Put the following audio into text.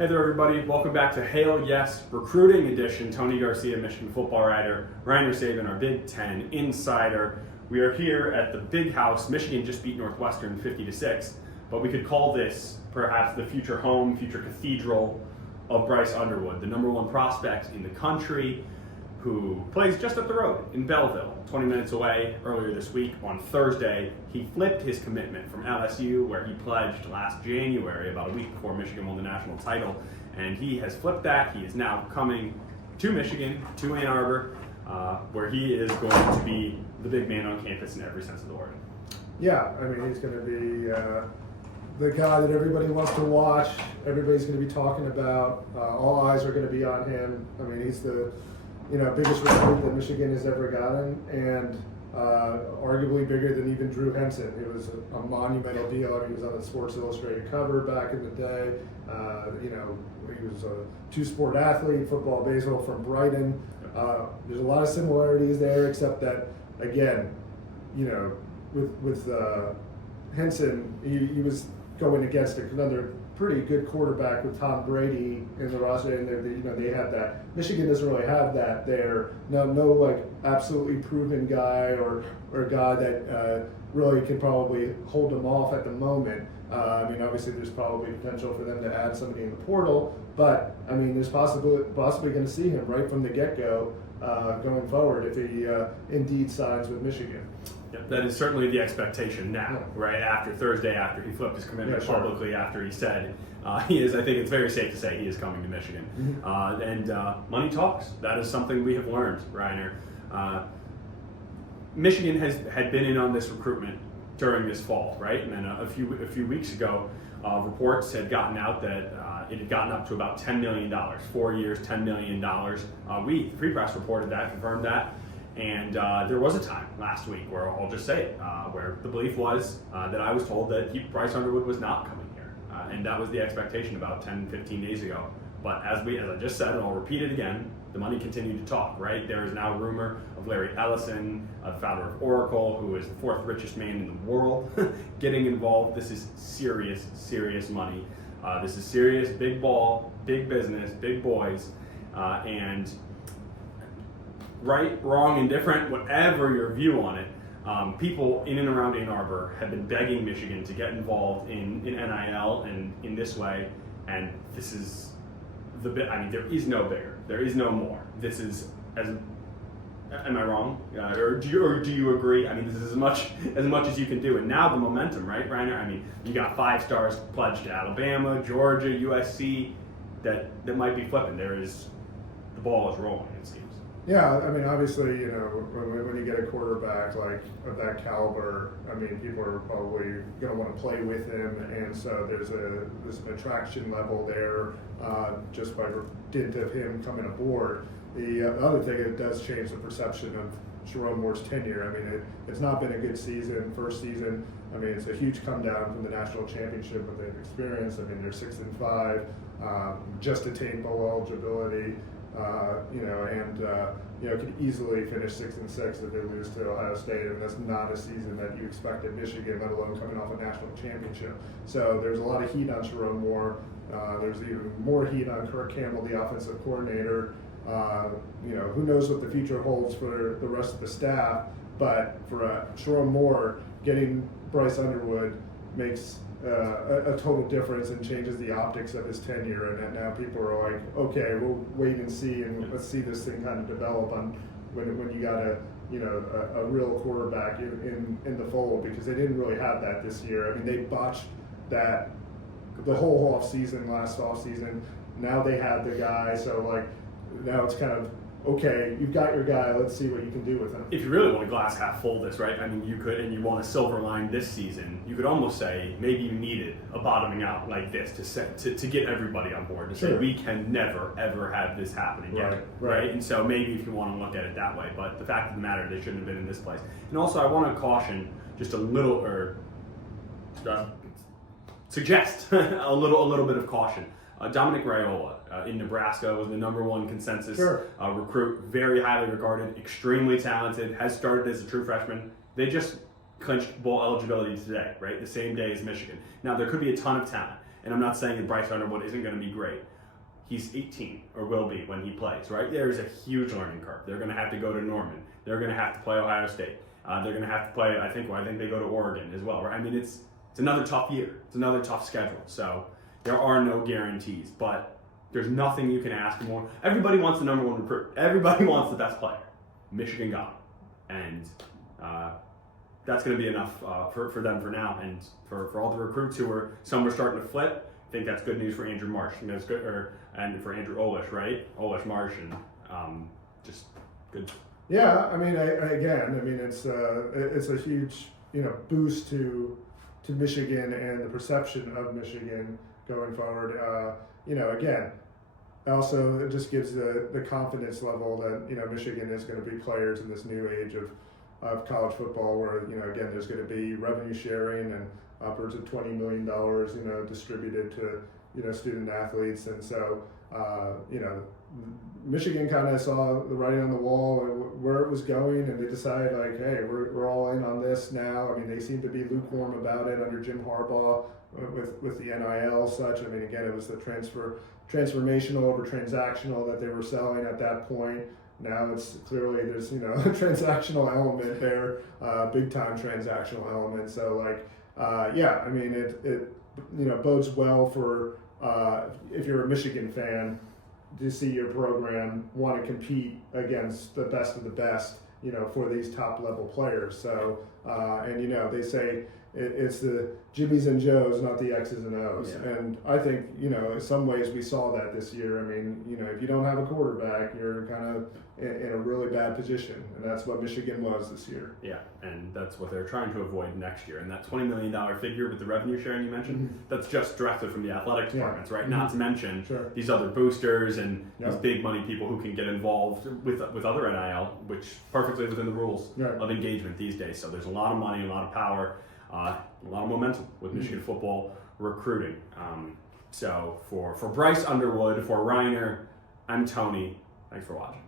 Hey there, everybody. Welcome back to Hail Yes Recruiting Edition. Tony Garcia, Michigan football writer, Reiner Sabin, our Big Ten insider. We are here at the Big House. Michigan just beat Northwestern 50-6, but we could call this perhaps the future home, future cathedral of Bryce Underwood, the number one prospect in the country, who plays just up the road in Belleville, 20 minutes away. Earlier this week, on Thursday, he flipped his commitment from LSU, where he pledged last January, about a week before Michigan won the national title, and he has flipped that. He is now coming to Michigan, to Ann Arbor, where he is going to be the big man on campus in every sense of the word. Yeah, I mean, he's going to be the guy that everybody wants to watch. Everybody's going to be talking about. All eyes are going to be on him. I mean, he's the biggest recruit that Michigan has ever gotten, and arguably bigger than even Drew Henson. It was a monumental deal. I mean, he was on the Sports Illustrated cover back in the day. He was a two-sport athlete, football, baseball, from Brighton. There's a lot of similarities there, except that, again, with Henson, he was going against another pretty good quarterback with Tom Brady in the roster, and they have that. Michigan doesn't really have that there. No like absolutely proven guy or a guy that really can probably hold them off at the moment. I mean, obviously there's probably potential for them to add somebody in the portal, but I mean, there's possibly going to see him right from the get-go going forward if he indeed signs with Michigan. Yep, that is certainly the expectation now, right? After Thursday, after he flipped his commitment publicly, after he said he is, I think it's very safe to say he is coming to Michigan. Mm-hmm. And money talks. That is something we have learned, Reiner. Michigan had been in on this recruitment during this fall, right? And then a few weeks ago, reports had gotten out that it had gotten up to about $10 million, 4 years, $10 million. We, Free Press, reported that, confirmed that. And there was a time last week where, I'll just say it, where the belief was that I was told that Bryce Underwood was not coming here. And that was the expectation about 10, 15 days ago. But as I just said, and I'll repeat it again, the money continued to talk, right? There is now a rumor of Larry Ellison, the founder of Oracle, who is the fourth richest man in the world, getting involved. This is serious, serious money. This is serious, big ball, big business, big boys. And right, wrong, indifferent, whatever your view on it, people in and around Ann Arbor have been begging Michigan to get involved in NIL and in this way, and this is the bit. I mean, there is no bigger, there is no more. This is am I wrong? Or do you agree? I mean, this is as much as you can do. And now the momentum, right, Reiner? I mean, you got 5 stars pledged to Alabama, Georgia, USC, that might be flipping. The ball is rolling, it seems. Yeah, I mean, obviously, when you get a quarterback like of that caliber, I mean, people are probably going to want to play with him, and so there's an attraction level there just by dint of him coming aboard. The other thing, it does change the perception of Sherrone Moore's tenure. I mean, it's not been a good season, first season. I mean, it's a huge come down from the national championship that they've experienced. I mean, they're 6-5, just attained bowl eligibility. Could easily finish 6-6 if they lose to Ohio State, and that's not a season that you expect at Michigan, let alone coming off a national championship. So there's a lot of heat on Sherrone Moore. There's even more heat on Kirk Campbell, the offensive coordinator. Who knows what the future holds for the rest of the staff, but for Sherrone Moore, getting Bryce Underwood makes a total difference and changes the optics of his tenure, and now people are like, okay, we'll wait and see, and let's see this thing kind of develop on when you got a real quarterback in the fold, because they didn't really have that this year. I mean, they botched that the whole last off season. Now they have the guy, so now it's kind of, okay, you've got your guy, let's see what you can do with him. If you really want a glass half full this, right? I mean, you could, and you want a silver line this season, you could almost say maybe you needed a bottoming out like this to get everybody on board, to say we can never, ever have this happen again, right? And so maybe if you want to look at it that way, but the fact of the matter, they shouldn't have been in this place. And also, I want to caution just a little, or suggest a little bit of caution. Dominic Raiola in Nebraska was the number one consensus recruit, very highly regarded, extremely talented, has started as a true freshman. They just clinched bowl eligibility today, right? The same day as Michigan. Now, there could be a ton of talent. And I'm not saying that Bryce Underwood isn't going to be great. He's 18 or will be when he plays, right? There's a huge learning curve. They're going to have to go to Norman. They're going to have to play Ohio State. They're going to have to play, I think they go to Oregon as well, right? I mean, it's another tough year. It's another tough schedule. So there are no guarantees, but there's nothing you can ask more. Everybody wants the number one recruit. Everybody wants the best player. Michigan got him. And that's going to be enough for them for now. And for all the recruits some were starting to flip, I think that's good news for Andrew Marsh. I mean, that's good, and for Andrew Olish, right? Olish, Marsh, and just good. Yeah, I mean, it's a huge boost to Michigan and the perception of Michigan going forward. Again, also it just gives the confidence level that Michigan is going to be players in this new age of college football, where again there's going to be revenue sharing and upwards of $20 million distributed to student athletes, and so Michigan kind of saw the writing on the wall where it was going, and they decided like, hey, we're all in on this now. I mean, they seem to be lukewarm about it under Jim Harbaugh with the NIL such. I mean, again, it was the transformational over transactional that they were selling at that point. Now it's clearly there's a transactional element there, big time transactional element. So I mean it bodes well for if you're a Michigan fan to see your program want to compete against the best of the best, for these top level players. So they say it's the Jimmies and Joes, not the X's and O's. Yeah. And I think, in some ways we saw that this year. I mean, if you don't have a quarterback, you're kind of in a really bad position. And that's what Michigan was this year. Yeah, and that's what they're trying to avoid next year. And that $20 million figure with the revenue sharing you mentioned, that's just directly from the athletic departments, right? Not to mention these other boosters and these big money people who can get involved with other NIL, which perfectly within the rules of engagement these days. So there's a lot of money, a lot of power, a lot of momentum with Michigan football recruiting. So for Bryce Underwood, for Reiner, I'm Tony. Thanks for watching.